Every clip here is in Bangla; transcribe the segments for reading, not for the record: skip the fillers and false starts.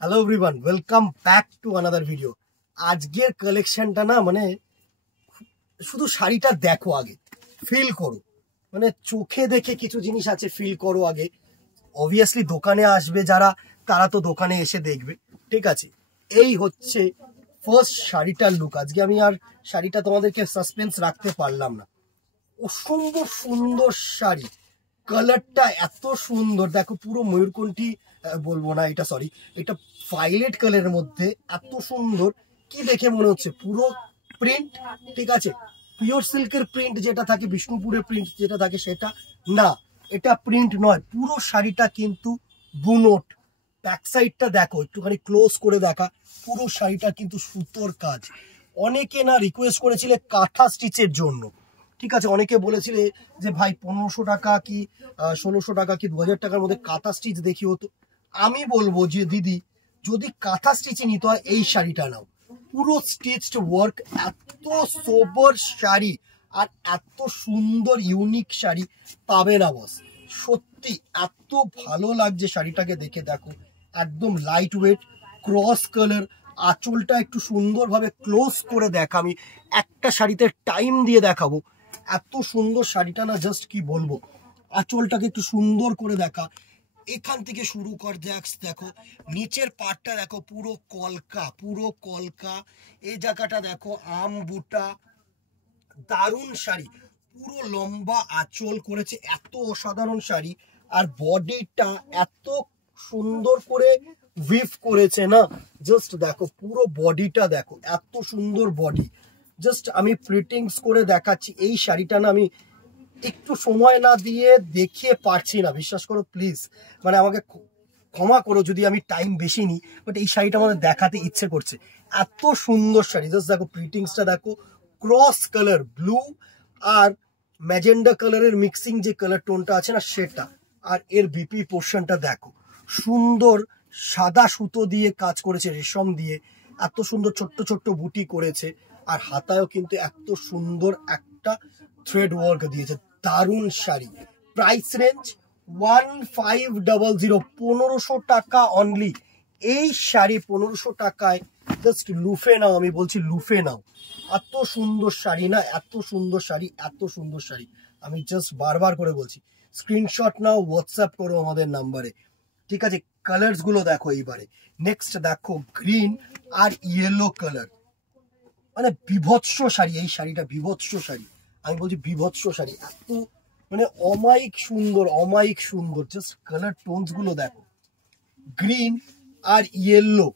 Hello everyone, welcome back to another video. আজকের কালেকশনটা না শুধু শাড়িটা দেখো, আগে ফিল করো। চোখে দেখে কিছু জিনিস আছে, ফিল করো আগে। অবভিয়াসলি দোকানে আসবে যারা, তারা তো দোকানে এসে দেখবে, ঠিক আছে। এই হচ্ছে ফার্স্ট শাড়িটার লুক। আজকে আমি আর শাড়িটা তোমাদেরকে সাসপেন্স রাখতে পারলাম না। অসম্ভব সুন্দর শাড়ি, কালারটা এত সুন্দর। দেখো পুরো ময়ূরকণ্ঠী বলবো না, এটা সরি, এটা ভায়োলেট কালারের মধ্যে এত সুন্দর। কি দেখে মনে হচ্ছে পুরো প্রিন্ট, ঠিক আছে। পিওর সিল্কের প্রিন্ট যেটা থাকে, বিষ্ণুপুরের প্রিন্ট যেটা থাকে সেটা না, এটা প্রিন্ট নয়। পুরো শাড়িটা কিন্তু বুনট। ব্যাক সাইডটা দেখো, একটুখানি ক্লোজ করে দেখা। পুরো শাড়িটা কিন্তু সুতোর কাজ। অনেকে না রিকোয়েস্ট করেছিলে কাঁথা স্টিচের জন্য, ঠিক আছে। অনেকে বলেছিলে যে ভাই 1500 টাকা কি 1600 টাকা কি 2000 টাকার মধ্যে কাঁথা স্টিচ দেখি হতো। আমি বলবো যে দিদি, যদি কাঁথা স্টিচে নিতে হয় এই শাড়িটা নাও। পুরো স্টিচড ওয়ার্ক, এত সোবার শাড়ি আর এত সুন্দর ইউনিক শাড়ি পাবে না বস। সত্যি এত ভালো লাগছে শাড়িটাকে দেখে। দেখো একদম লাইট ওয়েট, ক্রস কালার। আঁচলটা একটু সুন্দরভাবে ক্লোজ করে দেখা, আমি একটা শাড়িতে টাইম দিয়ে দেখাবো। এত সুন্দর শাড়িটা না, জাস্ট কি বলবো। আঁচলটাকে একটু সুন্দর করে দেখা, এখান থেকে শুরু কর। দেখো নিচের পাটটা দেখো, পুরো কলকা, পুরো কলকা। এই জায়গাটা দেখো আম বুটা, দারুণ শাড়ি। পুরো লম্বা আঁচল করেছে, এত অসাধারণ শাড়ি। আর বডিটা এত সুন্দর করে উইভ করেছে না, জাস্ট দেখো পুরো বডিটা দেখো, এত সুন্দর বডি। জাস্ট আমি প্রিন্টিংস করে দেখাচ্ছি। এই শাড়িটা না আমি একটু সময় না দিয়ে দেখিয়ে পারছি না, বিশ্বাস করো প্লিজ। আমাকে ক্ষমা করো যদি আমি টাইম বেশি নিই, বাট এই শাড়িটা আমাদের দেখাতে ইচ্ছে করছে। এত সুন্দর শাড়ি, জাস্ট দেখো প্রিন্টিংসটা দেখো। ক্রস কালার ব্লু আর ম্যাজেন্ডা কালারের মিক্সিং যে কালার টোনটা আছে না সেটা। আর এর বিপি পোর্শনটা দেখো, সুন্দর সাদা সুতো দিয়ে কাজ করেছে, রেশম দিয়ে। এত সুন্দর ছোট্ট ছোট্ট বুটি করেছে। আর হাতায়ও কিন্তু এত সুন্দর একটা থ্রেড ওয়ার্ক দিয়েছে। দারুণ শাড়ি। প্রাইস রেঞ্জ 1500, 1500 টাকা অনলি। এই শাড়ি 1500 টাকায় জাস্ট লুফে নাও, আমি বলছি লুফে নাও। এত সুন্দর শাড়ি না, এত সুন্দর শাড়ি, এত সুন্দর শাড়ি। আমি জাস্ট বারবার করে বলছি, স্ক্রিনশট নাও, হোয়াটসঅ্যাপ করো আমাদের নাম্বারে, ঠিক আছে। কালার্স গুলো দেখো এইবারে। নেক্সট দেখো গ্রিন আর ইয়েলো কালার, বিভৎস শাড়ি। এই শাড়িটা বিভৎস শাড়ি, আমি বলছি বিভৎস শাড়ি। এত অমায়িক সুন্দর, অমায়িক সুন্দর। জাস্ট কালার টোনস গুলো দেখো, গ্রিন আর ইয়েলো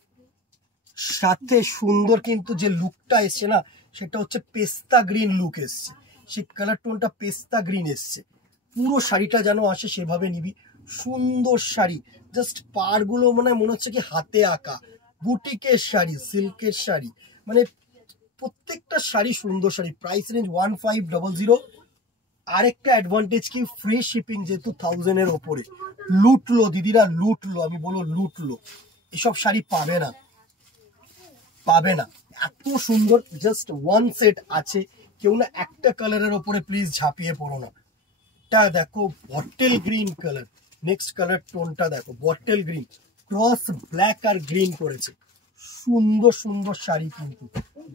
সাথে সুন্দর। কিন্তু যে লুকটা এসছে না, সেটা হচ্ছে পেস্তা গ্রিন লুক এসছে। সেই কালার টোনটা পেস্তা গ্রিন এসছে। পুরো শাড়িটা যেন আসে সেভাবে নিবি। সুন্দর শাড়ি, জাস্ট পাড়গুলো মনে হচ্ছে কি হাতে আঁকা। বুটিকের শাড়ি, সিল্কের শাড়ি, প্রত্যেকটা শাড়ি সুন্দর শাড়ি। Price range 1500। আরেকটা অ্যাডভান্টেজ কি, ফ্রি শিপিং, যেহেতু 1000 এর ওপরে। লুটলো দিদিরা, লুটলো, আমি বলো লুটলো। এসব শাড়ি পাবে না, পাবে না। এত সুন্দর, জাস্ট ওয়ান সেট আছে। কেউ না একটা কালারের ওপরে প্লিজ ঝাঁপিয়ে পড়ো না। এটা দেখো bottle green colour. Next colour টোনটা দেখো, বটল গ্রিন, ক্রস ব্ল্যাক আর গ্রিন করেছে। সুন্দর সুন্দর শাড়ি কিন্তু।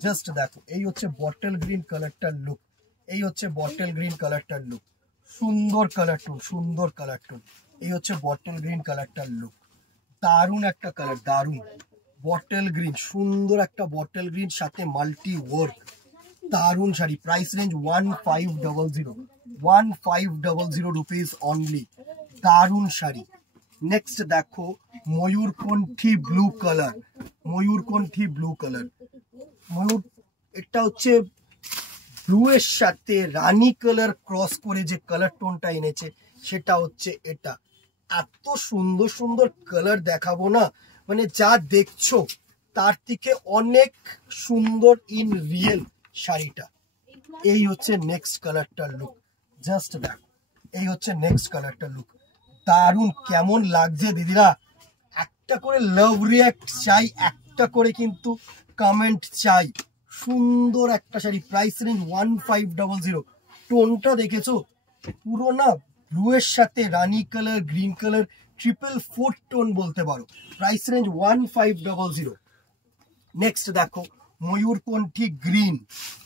জাস্ট দেখো, এই হচ্ছে বটল গ্রিন কালারটার লুক। এই হচ্ছে বটল গ্রিন কালারটার লুক। সুন্দর কালার টোন, সুন্দর কালার টোন। এই হচ্ছে বটল গ্রিন কালারটার লুক। দারুণ একটা কালার, দারুণ। বটল গ্রিন, সুন্দর একটা বটল গ্রিন সাথে মাল্টি ওয়ার্ক। দারুণ sari. Price range 1500, 1500 rupees only. দারুণ শাড়ি। নেক্সট দেখো ময়ূরকণ্ঠী ব্লু কালার, ময়ূরকণ্ঠী ব্লু কালার। ময়ূর, এটা হচ্ছে ব্লু এর সাথে রানী কালার ক্রস করে যে কালার টোনটা এনেছে, সেটা হচ্ছে এটা। এত সুন্দর সুন্দর কালার দেখাবো না, যা দেখছো তার থেকে অনেক সুন্দর ইন রিয়েল শাড়িটা। এই হচ্ছে নেক্সট কালারটার লুক, জাস্ট দেখো। এই হচ্ছে নেক্সট কালারটার লুক। দারুণ, কেমন লাগছে দিদিরা? একটা করে লাভ রিয়াক্ট চাই, একটা করে কিন্তু কমেন্ট চাই। সুন্দর একটা শাড়ি। Price range 1500। টোনটা দেখেছো পুরো না, ব্লু এর সাথে rani colour, green colour triple 4 tone বলতে পারো, প্রাইস রেঞ্জ 1500। নেক্সট দেখো ময়ূরকণ্ঠী গ্রিন,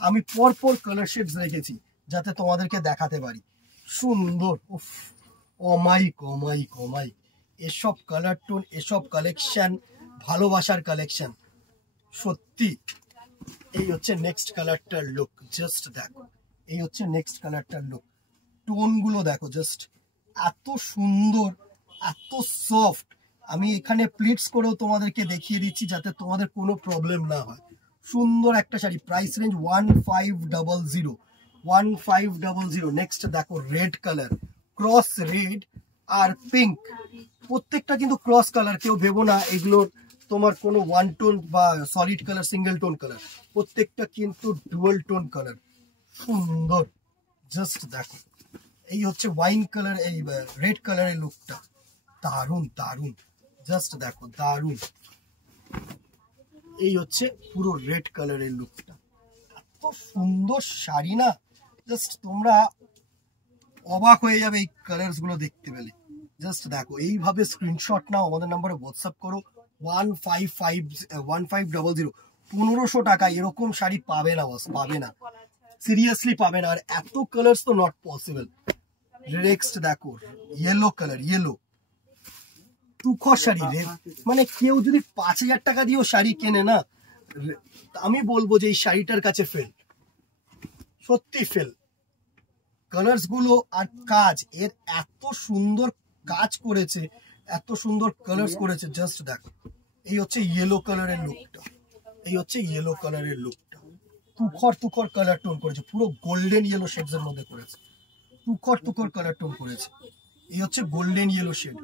আমি পরপর কালার শেডস রেখেছি যাতে তোমাদেরকে দেখাতে পারি। সুন্দর, উফ, অমাইক অমাইক অমাইক, এসব কালার টোন, এসব কালেকশন, ভালোবাসার কালেকশন সত্যি। এই হচ্ছে নেক্সট কালারটার লুক, জাস্ট দেখো, এই হচ্ছে নেক্সট কালারটার লুক। টোনগুলো দেখো, জাস্ট এত সুন্দর, এত সফট। আমি এখানে প্লিটস করেও তোমাদেরকে দেখিয়ে দিচ্ছি যাতে তোমাদের কোনো প্রবলেম না হয়। সুন্দর একটা শাড়ি, প্রাইস রেঞ্জ 1500, 1500। নেক্সট দেখো রেড কালার, ক্রস রেড আর পিঙ্ক, প্রত্যেকটা কিন্তু ক্রস কালার, কেউ ভেবো না এগুলোর তোমার কোনো ওয়ান টোন বা solid colour, single tone colour, প্রত্যেকটা কিন্তু ডুয়াল টোন কালার। সুন্দর, জাস্ট দেখো, এই হচ্ছে ওয়াইন কালার, এই রেড কালারের লুকটা, দারুন দারুন, জাস্ট দেখো দারুন। এই হচ্ছে পুরো রেড কালারের লুকটা, এত সুন্দর শাড়ি না, জাস্ট তোমরা অবাক হয়ে যাবে এই কালার্স গুলো দেখতে পেলে। জাস্ট দেখো, এইভাবে স্ক্রিনশট নাও, আমাদের নাম্বারে হোয়াটসঅ্যাপ করো 1500। 1500 টাকায় এরকম শাড়ি পাবে না বস, পাবে না, সিরিয়াসলি পাবে না। আর এত কালার্স তো নট পসিবল। নেক্সট দেখো ইয়েলো কালার, ইয়েলো তুখর শাড়ি রে, মানে কেউ যদি 5000 টাকা দিয়েও শাড়ি কেনে না, আমি বলবো যে এই শাড়িটার কাছে ফেল, সত্যি ফেল। কালার্স গুলো আর কাজ, এর এত সুন্দর কাজ করেছে, এত সুন্দর কালার্স করেছে, জাস্ট দেখো। এই হচ্ছে ইয়েলো কালারের লুকটা, এই হচ্ছে ইয়েলো কালারের লুকটা, তুখর তুখর কালার টোন করেছে, পুরো গোল্ডেন ইয়েলো শেডস এর মধ্যে করেছে, তুখর তুখর কালার টোন করেছে। এই হচ্ছে golden yellow shade,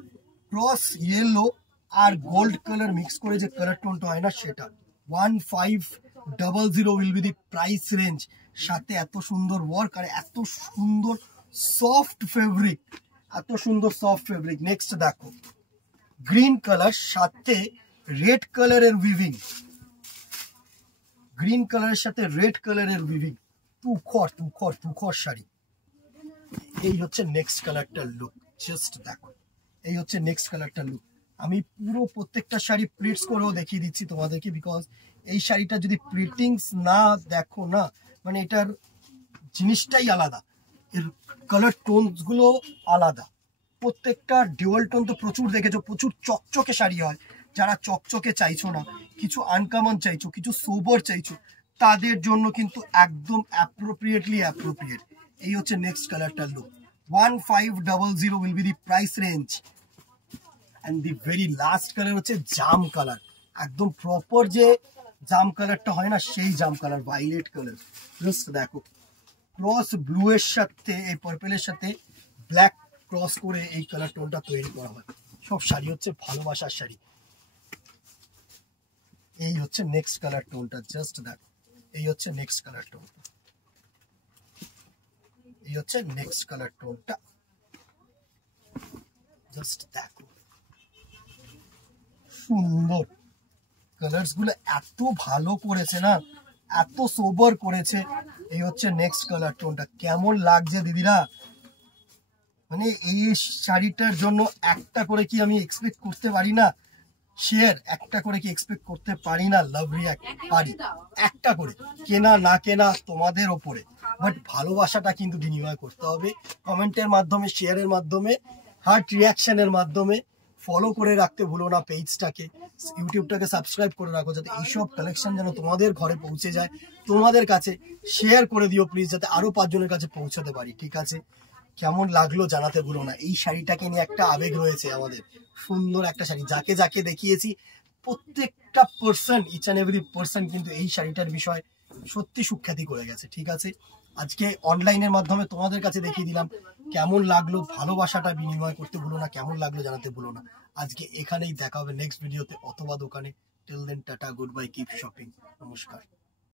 cross yellow আর গোল্ড কালার মিক্স করে যে কালার টোনটা হয় না, সেটা। 1500 will be the price range. সাথে এত সুন্দর ওয়ার্ক আর এত সুন্দর সফট ফেব্রিক, এত সুন্দর সফট ফেব্রিক। নেক্সট দেখো গ্রিন কালার, সাথে রেড কালারের উইভিং, গ্রিন কালারের সাথে রেড কালারের উইভিং, তুখর তুখর তুখর শাড়ি। এই হচ্ছে নেক্সট কালারটার লুক, জাস্ট দেখো, এই হচ্ছে নেক্সট কালারটার লুক। আমি পুরো প্রত্যেকটা শাড়ি প্রিন্টস করেও দেখিয়ে দিচ্ছি তোমাদেরকে, বিকজ এই শাড়িটা যদি প্রিন্টিংস না দেখো না, মানে এটার জিনিসটাই আলাদা, এর কালার টোনস গুলো আলাদা, প্রত্যেকটা ডুয়াল টোন তো প্রচুর দেখেছো, প্রচুর চকচকে শাড়ি হয়। যারা চকচকে চাইছো না, কিছু আনকমন চাইছো, কিছু সোবার চাইছো, তাদের জন্য কিন্তু একদম অ্যাপ্রোপ্রিয়েটলি অ্যাপ্রোপ্রিয়েট। এই হচ্ছে নেক্সট কালারটার look, 1500 will be the price range. And the very last colour হচ্ছে জাম কালার, একদম প্রপার যে জাম কালারটা হয় না, সেই জাম কালার, ভাইলেট কালার। জাস্ট দেখো, ক্রস ব্লু এর সাথে এই পার্পেলের সাথে ব্ল্যাক ক্রস করে এই কালার টোনটা তৈরি করা হয়। সব শাড়ি হচ্ছে ভালোবাসার শাড়ি। এই হচ্ছে নেক্সট কালার টোনটা, জাস্ট দেখো, এই হচ্ছে নেক্সট কালার টোনটা, এই হচ্ছে নেক্সট কালার টোনটা, জাস্ট দেখো, সুন্দর কালার্স গুলো এত ভালো করেছে না, এত সোবার করেছে। এই হচ্ছে নেক্সট কালার টোনটা, কেমন লাগছে দিদিরা? মানে এই শাড়িটার জন্য একটা করে কি আমি এক্সপেক্ট করতে পারি না শেয়ার, একটা করে কি এক্সপেক্ট করতে পারি না লাভ রিঅ্যাক্ট? পারি, একটা করে, কেনা না কেনা তোমাদের ওপরে, বাট ভালোবাসাটা কিন্তু বিনিময় করতে হবে কমেন্টের মাধ্যমে, শেয়ারের মাধ্যমে, হার্ট রিয়াকশনের মাধ্যমে। ফলো করে রাখতে ভুলো না পেজটাকে, ইউটিউবটাকে সাবস্ক্রাইব করে রাখো, যাতে এইসব কালেকশন যেন তোমাদের ঘরে পৌঁছে যায়, তোমাদের কাছে শেয়ার করে দিও প্লিজ, যাতে আরো 5 জনের কাছে পৌঁছাতে পারি, ঠিক আছে? কেমন লাগলো জানাতে ভুলো না। এই শাড়িটাকে নিয়ে একটা আবেগ রয়েছে আমাদের, সুন্দর একটা শাড়ি, যাকে যাকে দেখিয়েছি প্রত্যেকটা person, each and every person কিন্তু এই শাড়িটার বিষয় সত্যি সুখ্যাতি করে গেছে, ঠিক আছে? আজকে অনলাইনের মাধ্যমে তোমাদের কাছে দেখিয়ে দিলাম, কেমন লাগলো ভালোবাসাটা বিনিময় করতে ভুলো না, কেমন লাগলো জানাতে ভুলো না। আজকে এখানেই দেখা হবে নেক্সট ভিডিওতে অথবা দোকানে। Till then tata, good bye, keep shopping, নমস্কার।